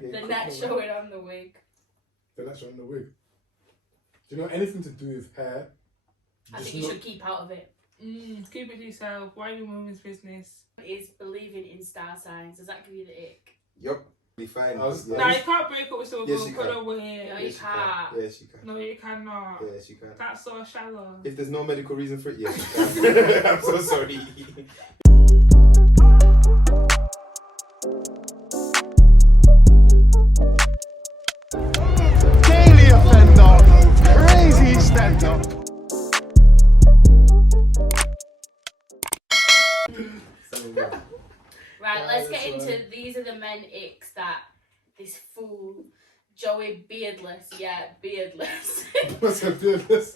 The net showing on the wig. The net showing on the wig. Do you know anything to do with hair? I think you should keep out of it. Keep it to yourself. Why are you women's business? Is believing in star signs. Does that give you the ick? Yup. Be fine. No, you can't break up with someone. Yes, you Put can. over here. No, you can't. Yes, you can. No, you cannot. Yes, you can. That's so shallow. If there's no medical reason for it, yes, you can. I'm so sorry. Daily offender, crazy stand up. Right, let's get into these are the men icks that this fool Joey Beardless, Beardless. What's a beardless?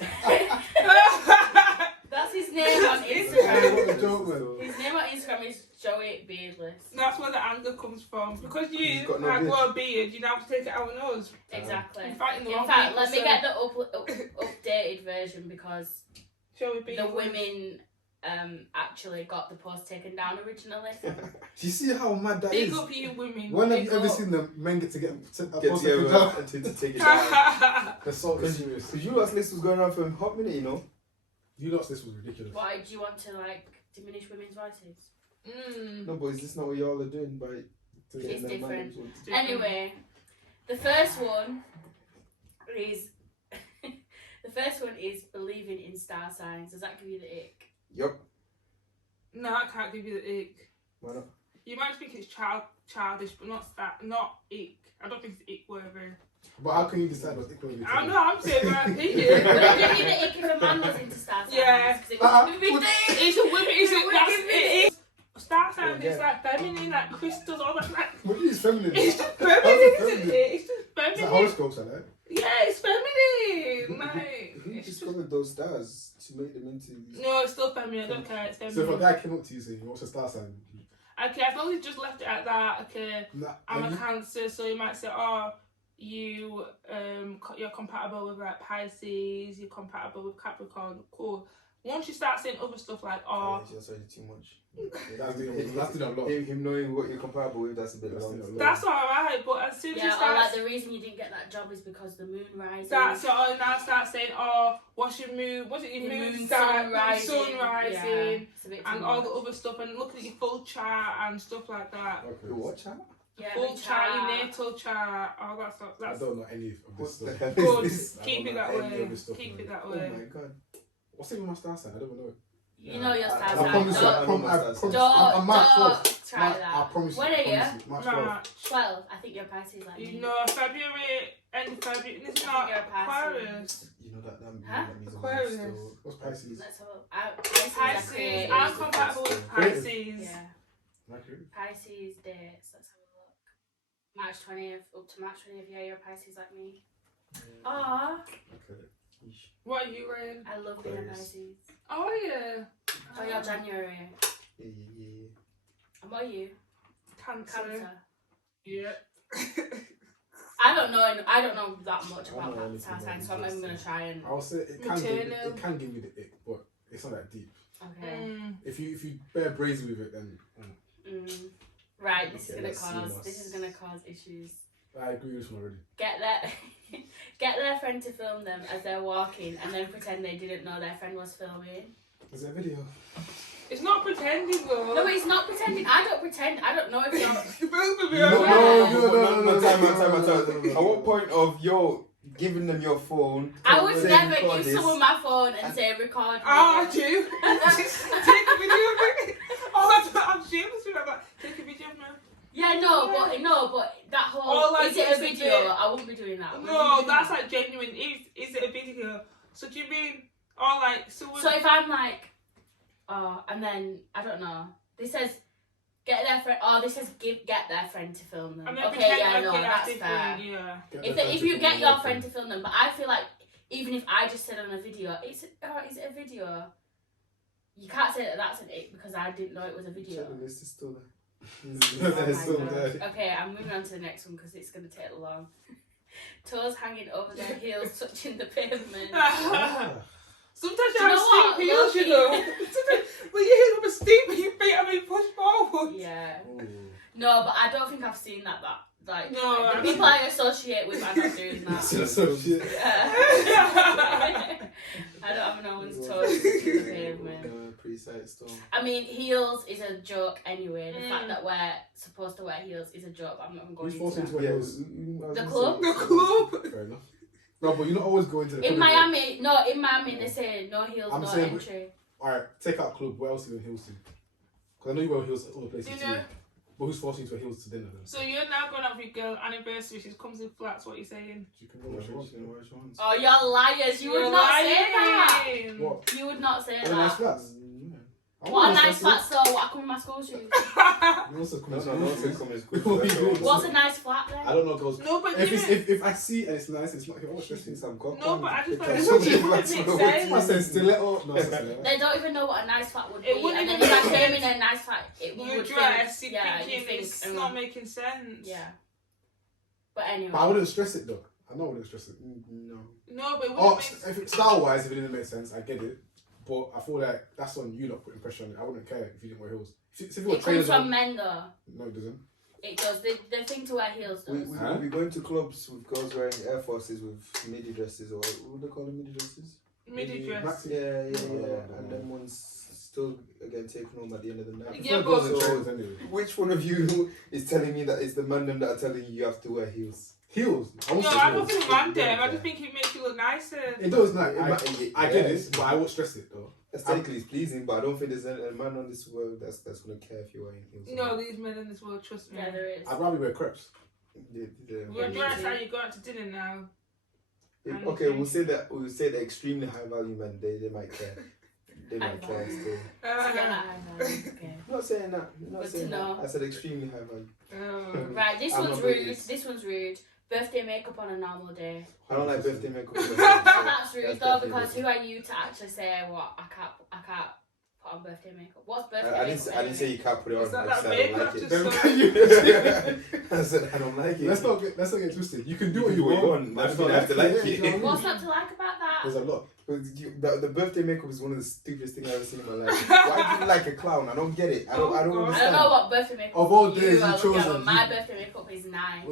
That's his name on Instagram. What a joke, man. His name on Instagram is Joey Beardless. That's where the anger comes from. Because you got no grow a beard, you now have to take it out of nose. Exactly. In fact, let me get the updated version because the women actually got the post taken down originally. Do you see how mad that Big is? up you women. When have you ever seen the men get together to take it down? They're so serious. Because you lot's list was going around for a hot minute, you know. You lot's list was ridiculous. Why do you want to diminish women's voices? No, but is this not what y'all are doing by? It's different. Anyway, the first one is believing in star signs. Does that give you the ick? Yup. No, I can't give you the ick. Why not? You might think it's childish, but not ick. I don't think it's ick worthy. But how can you decide what's equal? I know, I'm saying my opinion. Would it give you the ick if a man was into star signs? Yeah. It's a women. Star signs is like feminine, like crystals, all that. Like, what is feminine? it's just feminine, isn't it? It's just It's like feminine. horoscopes, I know. Yeah, it's feminine. Like, Who discovered those stars to make them into? no, it's still feminine. I don't care. It's So if feminine. a guy came up to you saying, what's a star sign? Okay, as long as you just left it at that. Okay, Nah, I'm a Cancer, so you might say, oh, you're compatible with like Pisces. You're compatible with Capricorn. Cool. Once you start saying other stuff like, oh, You're saying too much. That's doing a lot. Him knowing what you're compatible with, that's a bit long. that's alright, but as soon as you Yeah, or start, like the reason you didn't get that job is because the moon rises. that's it. Now start saying, oh, what's your moon? What's it? Your moon sign, sun rising, Yeah, and all the other stuff, and looking at your full chart and stuff like that. Okay. The what chart? Yeah, Full chart, your natal chart, all that stuff. I That's don't know any of this What the stuff. hell good. is this? Keep it that any of way. this stuff, Keep man. it that Oh way. my god. What's even my star sign? I don't know. You know your star I sign. promise you. I promise. I'm March 4th. Try that. I promise you. When are you? March 4th. March. 12. I think you're Pisces like me. You know, February, end of February. It's I not think you're Aquarius. You know that damn Huh? means Aquarius. still- What's Pisces? Let's have a Pisces. are Pisces. creative. I'm compatible with Creative. Pisces. Yeah. Mercury. Pisces dates. Let's have a look. March 20th up to March 20th. Yeah, you're Pisces like me. Aww. Okay. What are you, Ryan? I love being a Aquarius. Pisces. Oh yeah. Oh, you're January. Yeah. And what are you? Cancer. Cancer. Yeah. I don't know that much I don't about know that anything star about sign, so I'm not this even gonna stuff. try and. I would say it can give you the ick, but it's not that deep. Okay. If you bear brazen with it, then Right. This Okay, is let's gonna see cause. what's- This is gonna cause issues. I agree with this one already. Get their friend to film them as they're walking, and then pretend they didn't know their friend was filming. Is it a video? It's not pretending though. No, it's not pretending. I don't pretend. I don't know if you're. No. Time. At what point of giving them your phone? I would saying, never "Record give this"? someone my phone and say record me. I do. Take a video of me. Oh, that's what I'm shameless with that. Take a video of me. Yeah, but that whole Or like is it a it's a video? bit- I wouldn't be doing that. Would you No, do that's that? like genuine. Is it a video? So do you mean, or like someone? So if I'm like, and then I don't know. This says get their friend. Oh, this says get their friend to film them. and then Okay, pretend, yeah, no, okay, that's different, fair. Yeah. If you get your friend to film them, but I feel like even if I just said on a video, is it a video? You can't say that that's an ick because I didn't know it was a video. Check the list is still there. Oh It's my still gosh. there. Okay, I'm moving on to the next one because it's going to take long. Toes hanging over their heels, touching the pavement. Sometimes you Do you have know what? steep heels, you Low-key. know. Sometimes when you hit up a steep and your feet are being pushed forward. Yeah. Ooh. No, but I don't think I've seen that like No, the people I associate with are not doing that. So shit. Yeah. I don't have no one's toes to the pavement. Pre-sight storm. I mean, heels is a joke anyway. The fact that we're supposed to wear heels is a joke. I'm not even going Who's forced into into that. wear heels? The club? The club. Fair enough. No, but you not always go into the In club. Miami, they say no heels, I'm no saying- entry. Alright, take out club. Where else do you wear heels to? Because I know you wear heels at other places You too. know. But who's forcing you to wear heels to dinner then? So you're now going out with your girl anniversary. She comes in flats. What you saying? You can wear what you want. Oh, you're liars. You You're would not say that. lying. What? You would not say Oh, nice that. flats. What a nice flat store. What, I come in my school shoes. You also come No, as no, well. no, say come as quick. What's a nice flat then? I don't know, girls. No, but If I see and it's nice, it's not here. What's She's stressing? some cock. No, but I just Because like somebody it likes makes to sense. I said stiletto. No, it's not stiletto. They don't even know what a nice flat would be. It wouldn't And then even if I make came in sense. a nice flat, it your would dress, think, you're yeah, you thinking think, it's not making sense. yeah. But anyway. But I wouldn't stress it though. I know I wouldn't stress it. No. No, but it Oh, wouldn't make style-wise, if it didn't make sense, I get it. But I feel like that's on you not putting pressure on it. I wouldn't care if you didn't wear heels. If you were It comes trainers from on, men though. no, it doesn't. It does. The thing to wear heels does. We going to clubs with girls wearing Air Forces with midi dresses, or what would they call them, midi dresses? midi dress. Maxi. Yeah. And then one's still again taken home at the end of the night. Yeah, It's not girls but- and trainers anyway. Which one of you is telling me that it's the mandem that are telling you have to wear heels? Heels. I won't No, say I'm heels. not feeling mandem. I just think it makes you look nicer. It does not. It I get it, but I won't stress it though. Aesthetically, it's pleasing, but I don't think there's a man on this world that's gonna care if you're wearing heels. No, these men in this world, trust me. Yeah, there is. I'd rather wear crepes. Well, me that's too. how you go out to dinner now. Okay, we'll say the extremely high value men. They might care. They might care still. Okay. I'm not saying that. I'm not Good to saying know. that. I said extremely high value. Right, this I'm one's not rude. doing this. This one's rude. Birthday makeup on a normal day. I don't like birthday makeup. That's rude though, definitely because rude. who are you to actually say what I can't put on birthday makeup? What's birthday I makeup? didn't say you can't put it on. Is that I that said I don't makeup like it. just so... I said I don't like it. Let's not get twisted. You can do You what can you do what you want. want. but That's if you not have to like you know it. what I mean? What's not to like about that? There's a lot. The birthday makeup is one of the stupidest things I've ever seen in my life. Why do you like a clown? I don't get it. I don't I understand. don't know what birthday makeup Of all you days are you've looking at, chosen, but my you- birthday makeup is nice.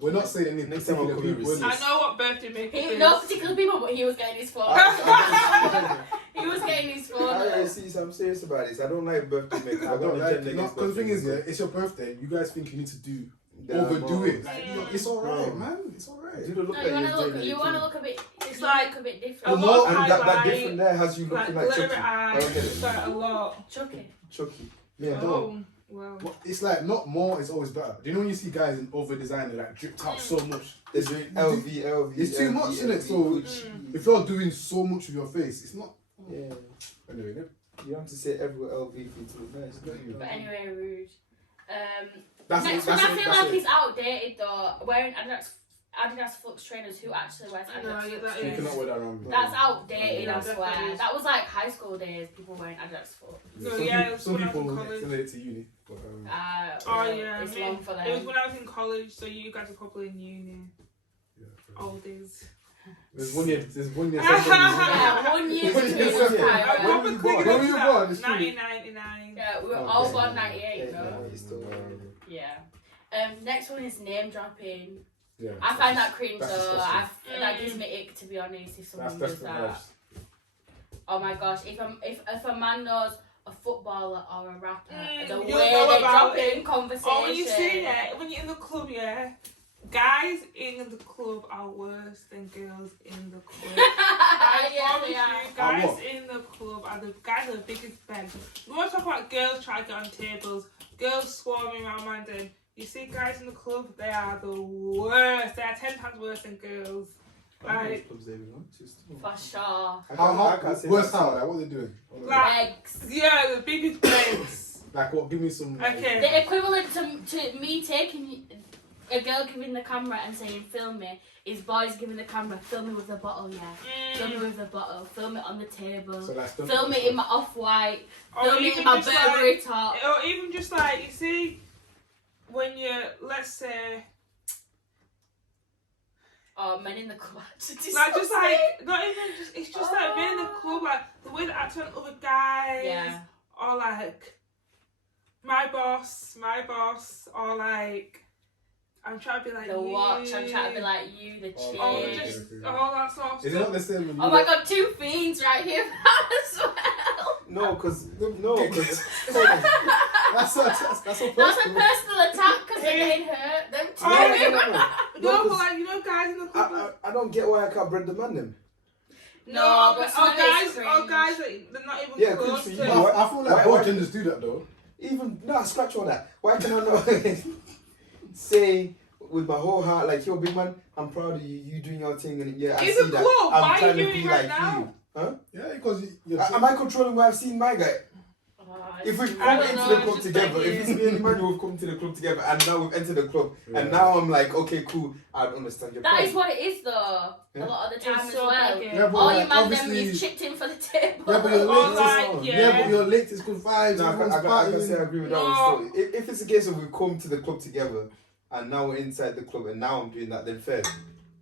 We're not saying any Next time I'll particular come with people. receipts. I know what birthday makeup is. No particular people, but he was getting his phone. I He was getting his phone. I see. So I'm serious about this. I don't like birthday makeup. I don't like it. agenda No, against because the thing is, birthday yeah, it's your birthday. You guys think you need to do makeup. overdo it. Yeah. Like, it's alright, No. man. It's alright. Do the look No, like you wanna you're look. doing You it. wanna look a bit. It's you like- look a bit A different. lot of And that highlight, different there has you like looking like glitter Chucky. I don't get eyes, it. like a lot. Chucky. Chucky. Yeah, don't. Oh, well. Well, it's like not more is always better. Do you know when you see guys in over design, they like dripped out so much? They're doing LV. It's too LV, much, LV, innit? So Mm. if you're doing so much with your face, it's not. Yeah. Anyway, yeah. You have to say everywhere LV for you to look nice. don't you? But anyway, rude. That's Next it, one, that's I it, feel that's like it. it's outdated though. Wearing Adidas Flux trainers, who actually wears No, Adidas yeah, Flux that You is- cannot wear that around. That's outdated, Yeah, I swear. definitely. That was like high school days, people wearing Adidas Flux. No, some yeah, people, some when I was in people college. send it to uni. But, Oh yeah, it's me- long for them. It was when I was in college, so you guys were probably in uni. yeah, fair enough. Oldies. There's 1 year. There's 1 year. Yeah, 1 year When between you us, said- time. I When probably were you quick born? When were you born? It's true. 1999. Yeah, we were Okay. all born 98, no? Yeah, it's still, Yeah. Next one is name dropping. Yeah, I find that cringe that's though. disgusting. That gives me ick, to be honest, if someone That's does desperate that. vibes. Oh my gosh, if a man knows a footballer or a rapper, the you'll way know they about drop it in conversation. Oh, when you see it, when you're in the club, yeah, guys in the club are worse than girls in the club. I Yeah, promise they are. you, guys what? in the club are the guys are the biggest bags. We want to talk about girls trying to get on tables, girls swarming around Mandem. You see guys in the club, they are the worst. They are 10 times worse than girls. Like, For sure. Worst how? Like what they doing? Like- Eggs. yeah, the biggest bags. Like what? Give me some. Okay. The equivalent to me taking a girl giving the camera and saying film me is boys giving the camera, film me with the bottle, yeah. Film me with the bottle, film it on the table, So like, film it in my off-white, Or film it even in my just Burberry top. Or even just like, you see, when you, let's say, Oh, men in the club. like just like, not even just, it's just like being in the club, like the way they act on other guys, Yeah. or like, my boss, or like, I'm trying to be like The you. watch, I'm trying to be like you, the chick. Oh, Okay, just okay. all that sort of Is it stuff. not the same when you Oh my god, 2 fiends right here as well. No, because That's so That's a personal. personal attack because they're getting hurt. Them two. No, but 'cause like, you know, guys in the club. I don't get why I can't bread the man them. No, but some of it's guys, cringe. like, they're not even Yeah, close cringe to. for you. I feel like Why- both why- genders do that though. Even no, scratch all that. Why can I not say with my whole heart, like, yo, big man, I'm proud of you. You doing your thing, and yeah, I It's see a that. club. I'm Why are trying you to doing be it right like now? you. Huh? Yeah, because you're Am I controlling where I've seen my guy? Oh, If we've I come don't into know, the it's club just together, like, if it's me and Emmanuel who've come to the club together, and now we've entered the club, Yeah. and now I'm like, okay, cool, I understand your that point. is what it is though. Yeah. A lot of the time It's as so well. big. Yeah, but All like, your man them obviously- is chipped in for the table. Yeah, but you're Or late. like, Yeah, but you're late. It's good vibes. No, I everyone's can say I partying. agree with that No. one still. If it's a case of we've come to the club together and now we're inside the club and now I'm doing that, then fair.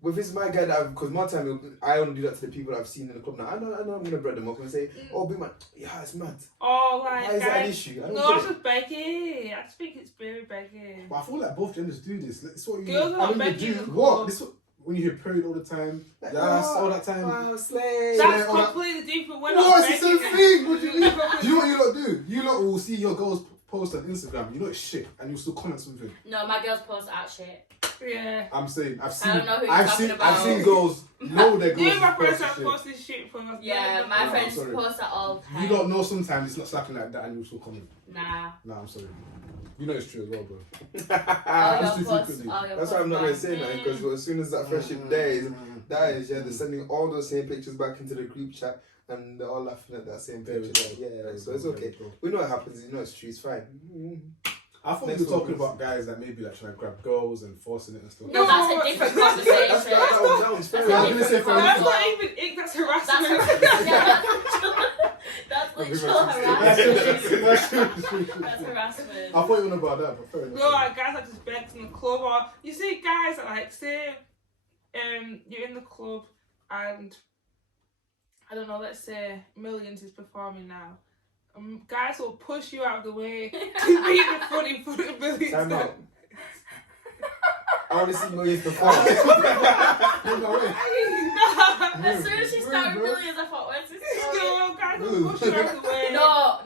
But if it's my guy that because more time I only do that to the people that I've seen in the club now. I know I'm gonna bread them up and say, oh big man, yeah, it's mad. Oh, like, Why is that an guys. issue? I don't No, get it's it. just begging. I just think it's very begging. But I feel like both genders do this. It's what you. Girls are not I mean, begging you do. the What? club. This what, when you hear period all the time. Like, Yes, oh, all that time. Wow, slay. Yeah, That's all that- completely different. We're No, not it's the same begging. thing. What do you mean? Do you know what you lot do? You lot will see your girls post on Instagram. You know it's shit, and you'll still comment something. No, my girls post out shit. Yeah. I'm saying I've seen. I don't know who you're I've talking seen. about. I've seen girls know their girls. You and my friends post have shit. posted shit from us. Yeah, my No, friends sorry. post that all the time. You don't know sometimes it's not slapping like that, and you still comment. Nah. Nah, I'm sorry. You know it's true as well, bro. All Just your too posts, frequently. all your That's why posts I'm not gonna back. say nothing because as soon as that friendship dies, yeah, they're sending all those same pictures back into the group chat and they're all laughing at that same There we picture. go. Yeah, There we so go, it's there okay. we go. We know what happens. You know it's true. It's fine. I thought Next we were one, talking please. about guys that maybe like trying to grab girls and forcing it and stuff. No, that's a different conversation. That sounds fair. Yeah, I was gonna say for That's instance- not even ick, that's That's harassment. that's literal That's true, harassment. that's true. That's harassment. I thought you were about that, but fair enough. No, like guys that just beg in the club, or you see guys that like say, you're in the club and I don't know, let's say Millions is performing now. Guys will push you out of the way to be in the front of Millions. Time out. I want to see Millions perform. As soon as she started Millions, I thought, where's this going? No, guys will push you out of the way.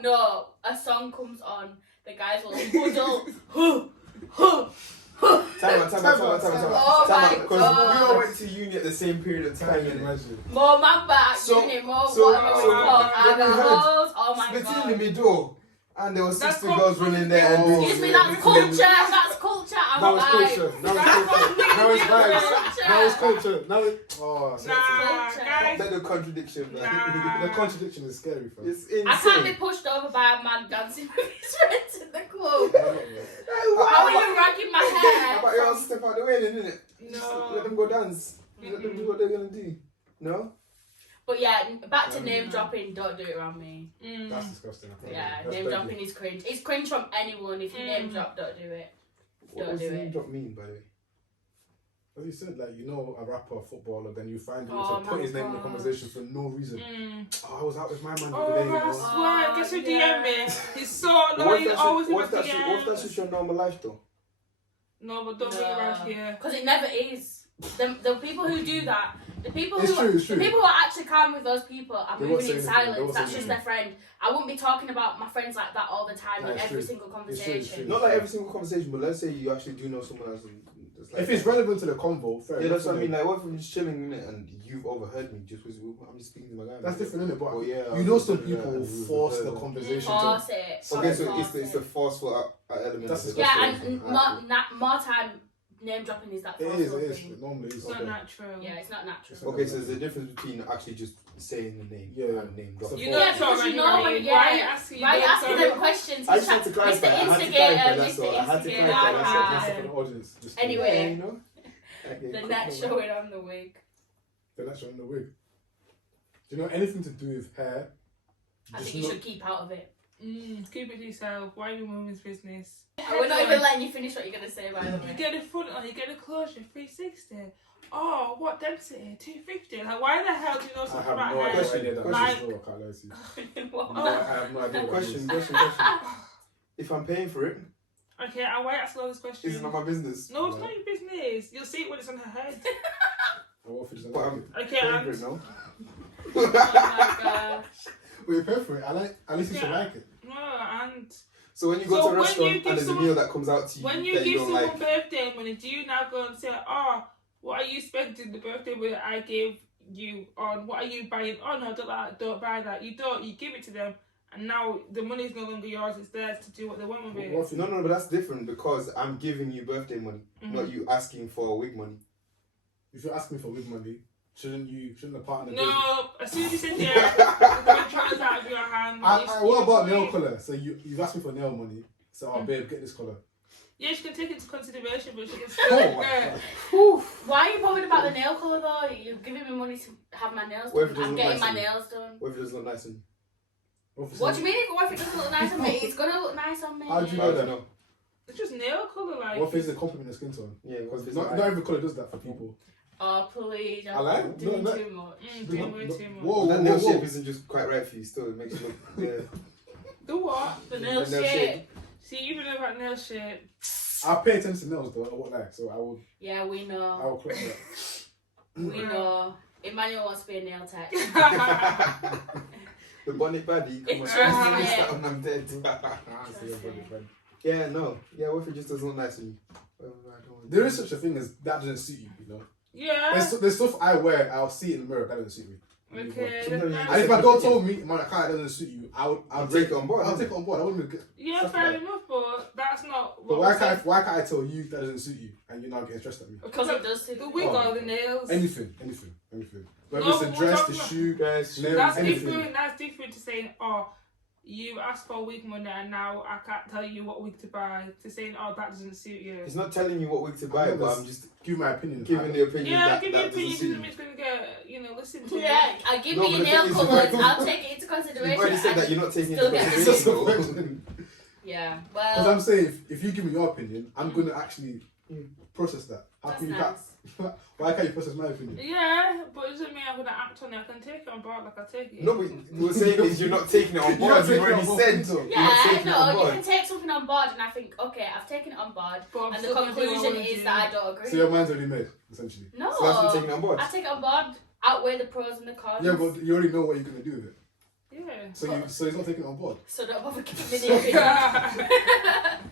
No, a song comes on, the guys will huddle, Time out. Oh my Because we all God. went to uni at the same period of time. innit? Imagine. more man back, So- unit, more so- whatever so we call, when and the we heard hoes, oh my Split in God. the middle. And there were 60 That's girls running there and doing Excuse me, that's culture, that's culture, I'm That was a culture. vibe. That was culture. That was vibes. Culture. That was culture. Now it. Oh, Nah, culture. guys. That's the contradiction, man. Nah. the contradiction is scary, fam. It's insane. I can't be pushed over by a man dancing with his friends in the club. How How are you ragging my hair? How about y'all step out the way then, innit? Just No. let them go dance. Let them do what they're gonna do. No? But yeah, back to name dropping, don't do it around me. That's disgusting. I can't Yeah, that's name begging. dropping is cringe. It's cringe from anyone. If you name drop, don't do it. What Don't does do name it. drop mean, by the way? As you said, like, you know, a rapper, footballer, then you find him Oh to put my his name in the God. conversation for no reason. Oh, I was out with my man the Oh, other day. You I know? swear, guess who yeah. DM me? He's so What annoying, if always in my what if that's DMs. just your normal life, though? No, but don't be around here. Because it never is. The people who do that, the people It's who true, it's true. the people who are actually calm with those people are They won't moving in say anything, they silence. won't That's say just anything. their friend. I wouldn't be talking about my friends like that all the time No, in it's every true. single It's true, conversation. it's true. Not like every single conversation, but let's say you actually do know someone else. That's like If it's relevant to the convo, fair yeah, enough. that's what I mean. innit? Like, what if I'm just chilling in it and you've overheard me just because I'm just speaking to my guy? That's different, innit? But Oh, yeah, you know, some yeah, people and you've force heard the that. conversation to. Force it. Okay, so Force it's it. the forceful element. That's of it. Yeah, disgusting. and more time name dropping is that It forceful is. thing. It normally is. It's not natural. Yeah, it's not natural. Okay, so there's a difference between actually just saying the name Yeah. and name dropping. You know Yeah, it's because already you know when, right. yeah, Why are you asking? why are you don't asking tell them me? questions? I just had to clarify. Mr. I had to Instigator, clarify, that's all. I Mr. had to Instigator. clarify, that's all. That's for the audience. Just Anyway. Yeah, you know? Okay, The cool, net cool. showing on the wig. They're not showing the wig. Do you know anything to do with hair? I Just think you not- should keep out of it. Keep it to yourself. Why are you women's business? We're not even letting you finish what you're going to say, by the You way. get a front or you get a closure 360. Oh, what density? 250. Like, why the hell do you know I something have about no hair? idea that Like- that's true. I can't lie to you. What? No, I have no idea. What it Question. is. If I'm paying for it, Okay, and why ask all this question? Is it not my business? No, it's not your business. You'll see it when it's on her head. What if it's But I'm Okay, paying and for it now. Oh my gosh. Well, you pay for it. At least you should Yeah. like it. no, and So when you go So to a when you restaurant give and there's someone- a meal that comes out to you when you that you give don't someone like, birthday money, do you now go and say, "Oh, what are you spending the birthday money I gave you on? What are you buying? Oh no, don't buy that. You don't. You give it to them, and now the money is no longer yours. It's theirs to do what they want with it." What if no, but that's different because I'm giving you birthday money, not you asking for wig money. If you're asking me for wig money, shouldn't the partner? No, as soon as you said yeah, the control's out of your hand. What about nail colour? So you've asked me for nail money. So babe, get this colour. Yeah, she can take it into consideration, but she can still. Oh my God. Why are you bothered about the nail colour though? You're giving me money to have my nails What if it done. I'm doesn't getting look my nice nails done. What if it doesn't look nice on you? What do you mean? What if it doesn't look nice on me? It's gonna look nice on me. How do you I know don't that? know. It's just nail colour, like. What if it's a compliment the skin tone? Yeah, Because it's not every colour does that for people. Oh please! I like- I'm doing no, too much. Doing way too much. Whoa, that whoa, nail whoa, shape whoa. isn't just quite right for you. Still, it makes you look. Yeah. Do what? The nail The nail shape. shape. See, you even know about nail shape. I pay attention to nails though. I won't lie. So I Yeah, we know. will clock that. We know. Emmanuel wants to be a nail tech. The bonnet baddie. Come on, It's I just- missed that when I'm dead. Honestly, yeah, buddy. Yeah, no. Yeah, what if it just doesn't look nice on you? Well, I don't want There is such a thing as that doesn't suit you. You know. Yeah. There's stuff I wear. I'll see it in the mirror. That doesn't suit me. Okay. Sometimes you that's And if nice. my girl told me my car doesn't suit you, I'll take it on board, I'll isn't take it on board. I wouldn't. Yeah, stuff fair like- enough, but that's not. But what why can't I tell you that doesn't suit you and you're not getting stressed at me? Because it does suit the me. wig Oh. or the nails? Anything. Whether No, it's the but dress, we're the talking shoe, Guys, nails, That's anything. different. That's different to saying, "Oh, you asked for wig money, and now I can't tell you what wig to buy." To saying, "Oh, that doesn't suit you." it's not telling you what wig to buy, know but this. I'm just Give my opinion. giving the opinion Yeah, that give me that an opinion doesn't because suit you. it's gonna get listened to. Yeah, I give No, me but your the nail thing is, colours. you've I'll take it into You've consideration. already said and- that you're not taking still into get It's just a consideration. question. Yeah, Because well, I'm saying, if you give me your opinion, I'm gonna actually process that. How that's can you nice. Why can't you process my opinion? Yeah, but it doesn't mean I'm gonna act on it. I can take it on board, like I take it. No, but what we're saying is you're not taking it on You're board. not You've taking it already on board, said either. you're not Yeah, taking it no, on you board. can take something on board, and I think, okay, I've taken it on board, But I'm and the still gonna do what I conclusion wanna is do. that I don't agree. So your mind's already made, essentially. No, So that's not taking it on board. I take it on board, outweigh the pros and the cons. Yeah, but you already know what you're gonna do with it. Yeah. So he's not taking it on board. So don't bother giving me the opinion.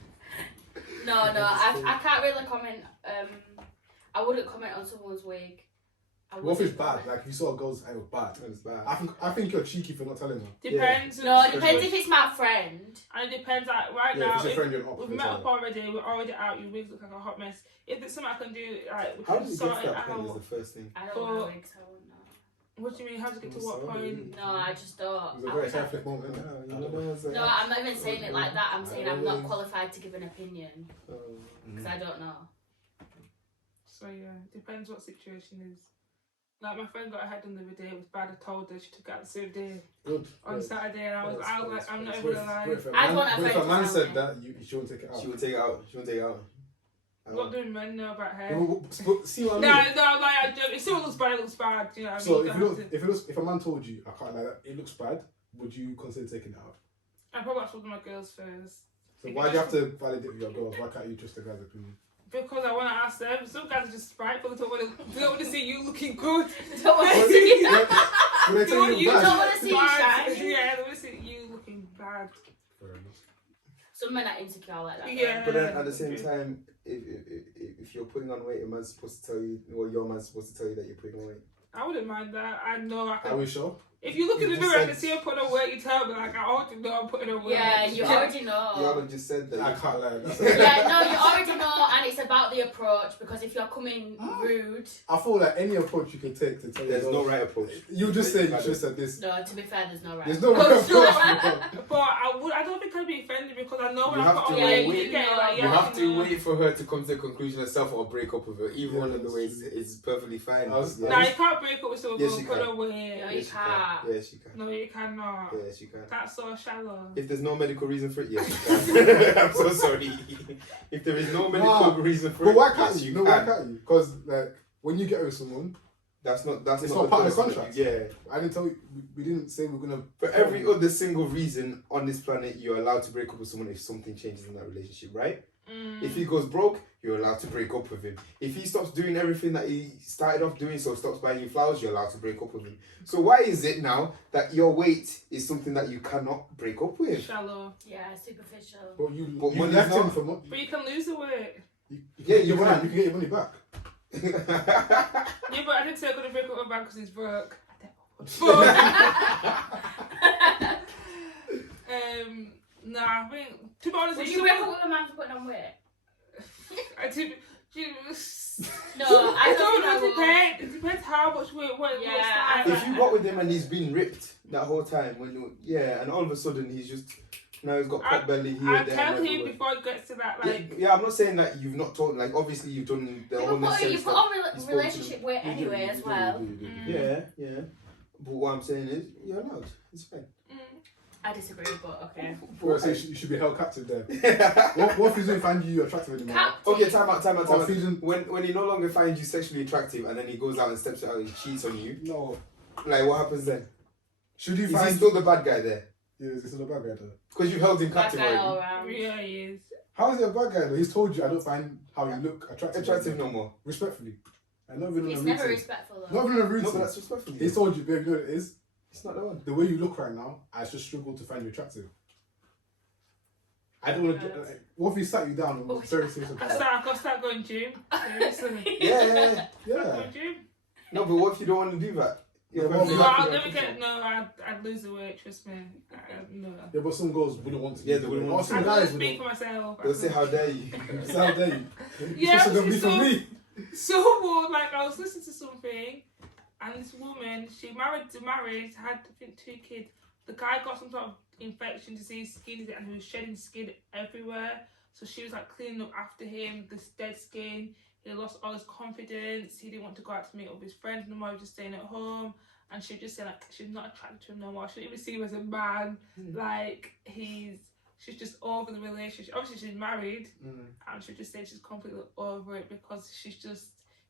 No, I can't really comment. I wouldn't comment on someone's wig. What if it's bad? Like if you saw a girl's eye was bad. It's bad. I think you're cheeky for not telling her. Depends. on No, the it depends situation. if it's my friend. And it depends. Like right Yeah, if now, it's your friend, you're not we've gonna met tell up her. already. We're already out. Your wigs look like a hot mess. If there's something I can do, like we How can did you sort get to it that point is out. the first thing. I don't wear wigs, so I wouldn't know. What do you mean? How to get to I'm what sorry. point? No, I just don't. It was a I very wouldn't- side-flick moment, isn't it? No, I'm not even saying it like that. I'm saying I'm not qualified to give an opinion Mm. because I don't know. So yeah, depends what situation is. Like my friend got her head done the other day. It was bad. I told her she took it out the same day Good. on Saturday, and I was like, I'm not even What gonna lie. if a I'd man, want a what if friend a to man tell said me. that she won't take it out? She will take it out. She won't take it out. What do men know about hair? See what I mean? No, like I don't. If someone looks bad, it looks bad. You know what I mean? So You if don't have to- if a man told you I can't like that, it looks bad, would you consider taking it out? I probably asked one of my girls first. So why do you have to validate with your girls? Why can't you trust the guy's opinion? Because I want to ask them. Some guys are just spiteful. They don't want to see you looking good. Don't want to see you. When they tell you You bad, don't want to see you Bad. shine. Yeah, they want to see you looking bad. fair enough. Some men are insecure like that. Yeah. But then at the same time, if you're putting on weight, a man's supposed to tell you, or your man's supposed to tell you that you're putting on weight. I wouldn't mind that. I know I Are can. we sure? If you look in the You mirror just and see I'm putting on weight, you tell me like I already know I'm putting on weight. Yeah, you already You know. all just said that. I can't lie. That's Yeah, no, you already know, and it's about the approach because if you're coming rude, I feel like any approach you can take to tell There's your no girls- right approach. You just say you should have said this. no, to be fair, there's no right. There's no right approach. But I don't think I'd be offended because I know when You I have put on to weight, wait. you get it like, You yeah, have to know. wait for her to come to a conclusion herself or break up with her. Either Yeah, one of the that's ways true. is perfectly fine. I was- Yeah. Nah, you can't break up with someone Yes, who you put can. on weight. No, Yes, you she can't. Yes, she can. No, you cannot. Yes, she can. That's so shallow. If there's no medical reason for it, yes, you can. I'm so sorry. If there is no medical reason for But it, why can't yes, you? you No, can. why can't you? Because like when you get with someone, That's not It's not part of the person contract. that you- Yeah. I didn't tell you. We didn't say we're gonna. For every other single reason on this planet, you're allowed to break up with someone if something changes in that relationship, right? If he goes broke, you're allowed to break up with him. If he stops doing everything that he started off doing, so stops buying you flowers, you're allowed to break up with him. So why is it now that your weight is something that you cannot break up with? Shallow. Yeah, superficial. But you money's left him not. for money. But you can lose the weight. Yeah, you You can. can get your money back. Yeah, but I didn't say I'm going to break up with my man because he's broke. Nah, I think, to be honest, Would it's you break up with a man for putting on weight? I do. No, I don't know. think I It depends how much weight. What Yeah, looks like. If you got with him and he's been ripped that whole time, and all of a sudden he's just now he's got pot belly here. I there, tell and him everywhere. before it gets to that, like. Yeah, I'm not saying that you've not told. Like, obviously you've done the whole You necessary put stuff. on You spoke to relationship them. weight anyway as well. Yeah. But what I'm saying is, you're allowed. It's fine. I disagree, but okay. Well, so you should be held captive there. What if he doesn't find you attractive anymore? Captive. Okay, time out. Or if he doesn't- When he no longer finds you sexually attractive and then he goes out and steps out and cheats on you, No. like what happens then? Should you Is he find? still the bad guy there? Yeah, is this a bad guy though? Because you've held him Bad captive guy already. all around. Yeah, he is. How is he a bad guy though? He's told you I don't find how you look attractive. Attractive no more. Respectfully. And not even He's on a never routine. respectful though. Not even on a No, but routine. that's respectful. He's told you, babe, you know what it is? It's not the one. The way you look right now, I just struggle to find you attractive. I don't want to. Right. What if he sat you down and was very serious about it? I gotta start going gym. Seriously. Yeah. Yeah. Going gym. No, but what if you don't want to do that? Yeah, You're but very No, Yeah. I'll never get. No, I'd lose the weight. Trust me. No. Yeah, but some girls wouldn't want to. Yeah, they wouldn't want Or to. some I guys don't speak wouldn't. for myself. They'll say, how dare you? So how dare you? Yeah, Especially gonna be she's for so- me. So, like, I was listening to something, and this woman, she married, had, I think, 2 kids. The guy got some sort of infection, disease, skin disease, and he was shedding skin everywhere. So she was like cleaning up after him, this dead skin. He lost all his confidence. He didn't want to go out to meet up with his friends no more. He was just staying at home. And she just said, like, she's not attracted to him no more. She didn't even see him as a man. Like, she's just over the relationship. Obviously, she's married. And she just said she's completely over it because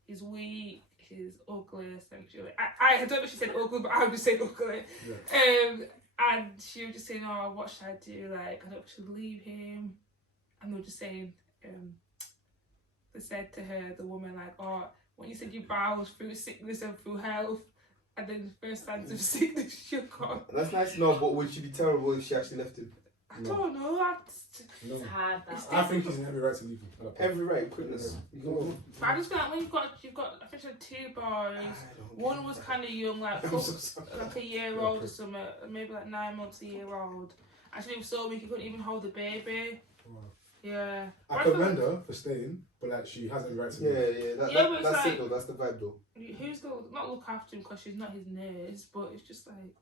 he's weak, he's ugly, essentially. I don't know if she said ugly, but I would just say ugly. Yeah. And she was just saying, oh, what should I do? Like, I don't know if I should leave him. And they were just saying, they said to her, the woman, like, oh, when you said you bowels through sickness and through health, and then the first signs of sickness, you're gone. That's nice. No, but would she be terrible if she actually left him? I don't know. No. It's hard that I think he's in every right to leave him. at that point. Every right, goodness. No. But I just feel like when you've got, I think she had 2 boys. One was kind of young, like I'm so sorry. like a year old or something, maybe like 9 months, a year old. Actually, he was so weak he couldn't even hold the baby. Wow. Yeah. I commend her for staying, but like she has every right to leave. Yeah. But it's That's like- it though. That's the vibe though. Who's gonna not look after him because she's not his nurse, but it's just like.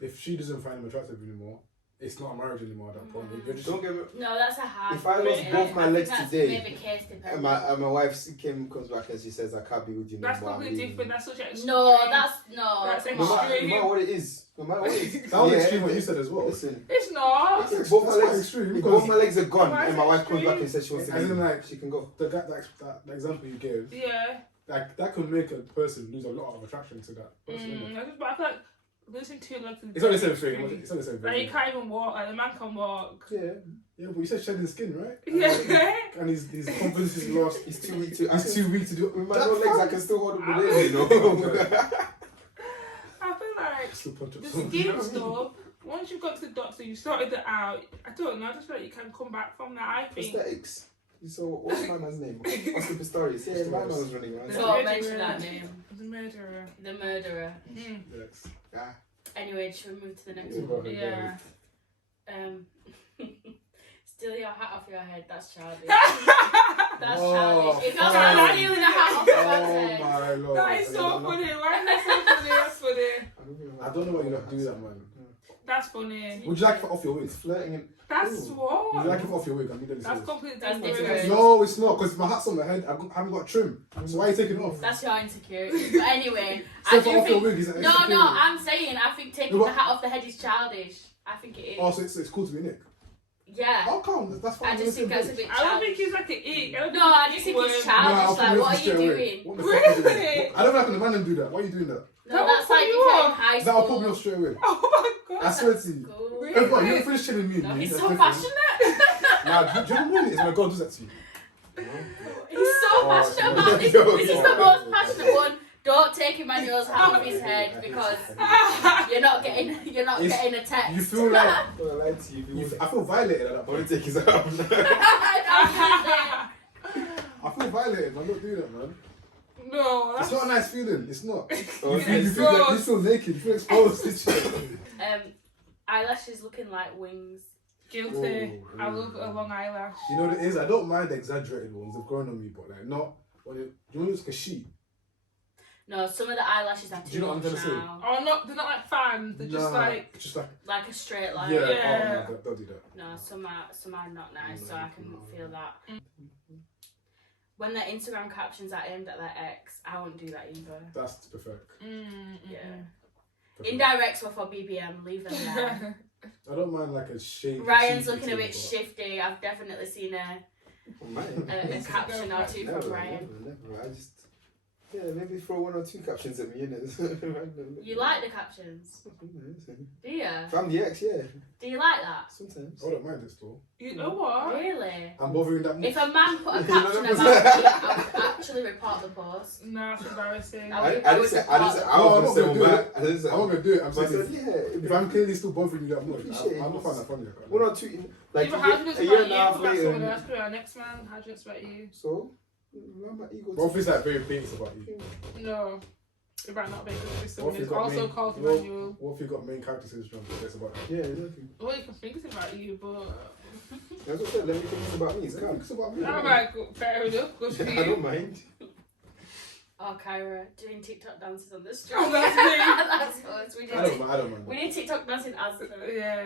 If she doesn't find him attractive anymore, it's not a marriage anymore at that point. You're just Don't get me. No, that's a hard If I one, lost isn't both it? my I think legs that's today, maybe case dependent. And my wife comes back and she says, I can't be with you no That's more. I'm completely leaving different. you." That's such an extreme. No, that's That's no. No extreme. matter what it is. No matter what it is. that was Yeah, extreme what you said as well. Listen. It's not. That's Both my quite legs, extreme if because both my legs are gone Why is and my it wife comes back extreme? and says she wants to As in, leave, like, she can go. that example you gave, Yeah. like that could make a person lose a lot of attraction to that person. But I feel like losing 2 legs is It's not the same extreme. thing. It's not the same Like, you thing. can't even walk. Like, the man can walk. Yeah. Yeah, but you said shedding skin, right? Yeah. And his confidence is lost. He's too weak to. He's too weak to do. With my That no legs, I fam- can still hold up the baby, you know. I feel like Still punch up the someone. skin stuff, once you've got to the doctor, you sorted it out. I don't know, I just feel like you can come back from that. I think. Prosthetics. So what's my man's name? Oscar Pistorius. Yeah, my man was running around. Don't mention that name. The murderer. The murderer. Yes. Ah. Anyway, should we move to the next Yeah, one? go Yeah. Steal your hat off your head. That's childish. That That's Oh, childish. If you're fine. not stealing a hat off your Oh head. my lord. is so funny. Why is that so funny? That's funny. I don't know why you don't do that, man. That's funny. Would you like it off your wig? It's flirting and That's Would you what? like it off your wig? I'm really That's serious. completely That's different. different. No, it's not, because my hat's on my head. I haven't got trim. So why are you taking it off? That's your insecurity. But anyway, So I if do off your think. wig is an No, insecurity. no, I'm saying I think taking No, the but- hat off the head is childish. I think it is. Oh, so it's cool to be Nick. Yeah. Oh, calm. That's fine. I just think that's a bit I don't childish. think he's like an ick. No, I just think it's childish. Like, what are you doing? What the fuck are you Really? doing? I don't like when the man them do that. Why are you doing that? No, That that's will like put if you you're in off. high That'll put me school. off straight away. Oh my god. I swear to you. Cool. Really? Everyone, you don't finish chilling me. No, me, he's that's so different. passionate. Nah, do you know what it's when a girl does that to you? He's so passionate about this. This is the most passionate one. Don't take Emmanuel's hat off his head because you're not getting a text. You feel like I lied to you. I feel violated at that I want point. to take his arm. I feel violated, man. Don't do that, man. No, It's not a nice feeling. It's not. Oh, You feel naked. You feel exposed. This shit. Eyelashes looking like wings. guilty. Oh, I love a long eyelash. You know what it is? I don't mind the exaggerated ones. They've grown on me, but like not. When it, do you want to look like a sheep? No, some of the eyelashes are Do too you know what I'm much trying to say? now. Oh, not they're not like fans. They're just like Like a straight line. yeah. Yeah. Oh, no, don't do that. No, some are not nice, so I can feel that. Mm. When their Instagram captions are aimed at their ex, I won't do that either. That's perfect. Yeah. Perfect. Indirects were for BBM, leave them there. I don't mind like a shade. Ryan's looking a bit shifty. I've definitely seen a Mine. caption or two from Ryan. Never. I just, maybe throw 1 or 2 captions at me, innit? You like the captions? Do you? Family X, yeah. Do you like that? Sometimes. I don't mind it still. You know what? Really? I'm bothering that much. If a man put a caption about me, I would actually report the post. No, it's embarrassing. I I didn't say, I was No, gonna I'm say not one gonna back. I didn't say, I'm not gonna do it. I'm but I saying said, yeah. if I'm clearly still bothering you that much, Appreciate I'm it. not find that funny. I can't. 1 or 2, like Yeah, but how do you a year and a half expect you? Someone later. else to be our next man. How do you expect you? So, allow my ego What if it's like very base about you? No. It might not be because What someone if you is got also main, called what, Emmanuel. what if you got main character syndrome? That's about that. Yeah, exactly. Well, you can think it's about you, but That's what I said. Let me think about me. It's calm. It's about me. alright, fair enough. Good for I you. don't mind. Oh, Kyra, doing TikTok dances on the street. Oh, that's me. That's us. We I don't mind. We need TikTok dancing as Yeah.